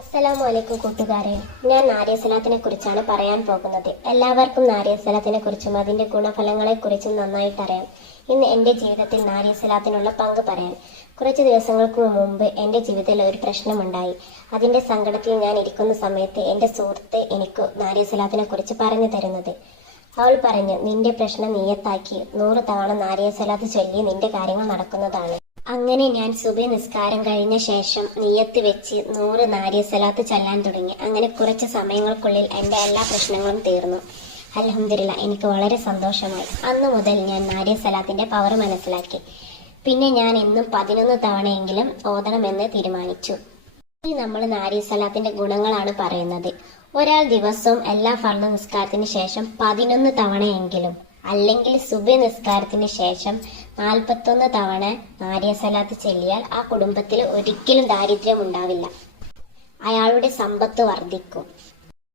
അസ്സലാമലൈക്കും കൂട്ടുകാരെ, ഞാൻ നാരിയസലാത്തിനെ കുറിച്ചാണ് പറയാൻ പോകുന്നത്. എല്ലാവർക്കും നാരിയസലാത്തിനെ കുറിച്ചും അതിന്റെ ഗുണഫലങ്ങളെ കുറിച്ചും നന്നായിട്ട് അറിയാം. ഇന്ന് എന്റെ ജീവിതത്തിൽ നാരിയസലാത്തിനുള്ള പങ്ക് പറയാൻ. കുറച്ച് ദിവസങ്ങൾക്ക് മുമ്പ് എന്റെ ജീവിതത്തിൽ ഒരു പ്രശ്നമുണ്ടായി. അതിന്റെ സങ്കടത്തിൽ ഞാൻ ഇരിക്കുന്ന സമയത്ത് എന്റെ സുഹൃത്ത് എനിക്ക് നാരിയസലാത്തിനെ കുറിച്ച് പറഞ്ഞു തരുന്നത്. അവൾ പറഞ്ഞു, നിന്റെ പ്രശ്നം നിയത്താക്കി 100 തവണ നാരിയസലാത്ത് ചൊല്ലി നിന്റെ കാര്യങ്ങൾ നടക്കുന്നതാണ്. അങ്ങനെ ഞാൻ സുബഹി നിസ്കാരം കഴിഞ്ഞ ശേഷം നിയത്ത് വെച്ച് 100 നാരിയസലാത്ത് ചൊല്ലാൻ തുടങ്ങി. അങ്ങനെ കുറച്ച് സമയങ്ങൾക്കുള്ളിൽ എന്റെ എല്ലാ പ്രശ്നങ്ങളും തീർന്നു. അൽഹംദുലില്ലാ, എനിക്ക് വളരെ സന്തോഷമായി. അന്നു മുതൽ ഞാൻ നാരിയസലാത്തിന്റെ പവർ മനസ്സിലാക്കി. പിന്നെ ഞാൻ എന്നും 11 തവണയെങ്കിലും ഓതണമെന്ന് തീരുമാനിച്ചു. ഇനി നമ്മൾ നാരിയസലാത്തിന്റെ ഗുണങ്ങളാണ് പറയുന്നത്. ഒരാൾ ദിവസവും എല്ലാ ഫർദ് നിസ്കാരത്തിന് ശേഷം 11 തവണയെങ്കിലും അല്ലെങ്കിൽ സുബഹി നിസ്കാരത്തിന് ശേഷം 41 തവണ നാരിയസലാത്ത് ചൊല്ലിയാൽ ആ കുടുംബത്തിൽ ഒരിക്കലും ദാരിദ്ര്യം ഉണ്ടാവില്ല. അയാളുടെ സമ്പത്ത് വർദ്ധിക്കും.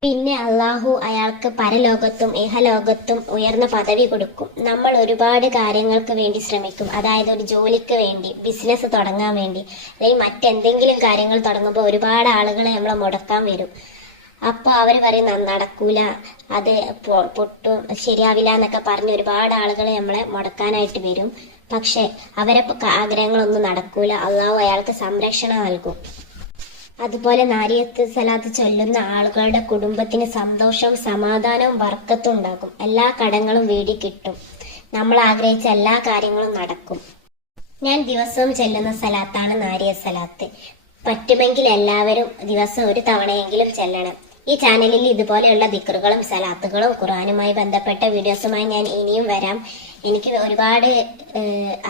പിന്നെ അള്ളാഹു അയാൾക്ക് പരലോകത്തും ഇഹലോകത്തും ഉയർന്ന പദവി കൊടുക്കും. നമ്മൾ ഒരുപാട് കാര്യങ്ങൾക്ക് വേണ്ടി ശ്രമിക്കും. അതായത് ഒരു ജോലിക്ക് വേണ്ടി, ബിസിനസ് തുടങ്ങാൻ വേണ്ടി, അല്ലെങ്കിൽ മറ്റെന്തെങ്കിലും കാര്യങ്ങൾ തുടങ്ങുമ്പോൾ ഒരുപാട് ആളുകൾ നമ്മളെ മുടക്കാൻ വരും. അപ്പൊ അവര് പറയും നടക്കൂല, അത് പൊട്ടും, ശരിയാവില്ല എന്നൊക്കെ പറഞ്ഞ് ഒരുപാട് ആളുകൾ നമ്മളെ മുടക്കാനായിട്ട് വരും. പക്ഷെ അവരെ ആഗ്രഹങ്ങളൊന്നും നടക്കൂല. അള്ളാഹു അയാൾക്ക് സംരക്ഷണം നൽകും. അതുപോലെ നാരിയസലാത്ത് ചൊല്ലുന്ന ആളുകളുടെ കുടുംബത്തിന് സന്തോഷവും സമാധാനവും ബർക്കത്തും ഉണ്ടാകും. എല്ലാ കടങ്ങളും വീടി കിട്ടും. നമ്മൾ ആഗ്രഹിച്ച എല്ലാ കാര്യങ്ങളും നടക്കും. ഞാൻ ദിവസവും ചൊല്ലുന്ന സലാത്താണ് നാരിയസലാത്ത്. പറ്റുമെങ്കിൽ എല്ലാവരും ദിവസം 1 തവണയെങ്കിലും ചെല്ലണം. ഈ ചാനലിൽ ഇതുപോലെയുള്ള ദിക്റുകളും സലാത്തുകളും ഖുർആനുമായി ബന്ധപ്പെട്ട വീഡിയോസുമായി ഞാൻ ഇനിയും വരാം. എനിക്ക് ഒരുപാട്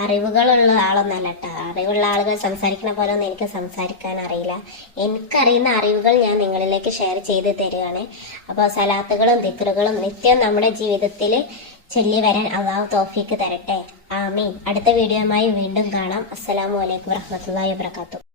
അറിവുകളുള്ള ആളൊന്നല്ല കേട്ടോ. അറിവുള്ള ആളുകൾ സംസാരിക്കുന്ന പോലെ ഒന്നും എനിക്ക് സംസാരിക്കാൻ അറിയില്ല. എനിക്കറിയുന്ന അറിവുകൾ ഞാൻ നിങ്ങളിലേക്ക് ഷെയർ ചെയ്ത് തരികയാണ്. അപ്പോൾ സലാത്തുകളും ദിക്റുകളും നിത്യം നമ്മുടെ ജീവിതത്തിൽ ചൊല്ലി വരാൻ അള്ളാഹു തൗഫീക്ക് തരട്ടെ. ആമീൻ. അടുത്ത വീഡിയോയുമായി വീണ്ടും കാണാം. അസ്സലാമു അലൈക്കും വറഹ്മത്തുള്ളാഹി വബറകാതുഹു.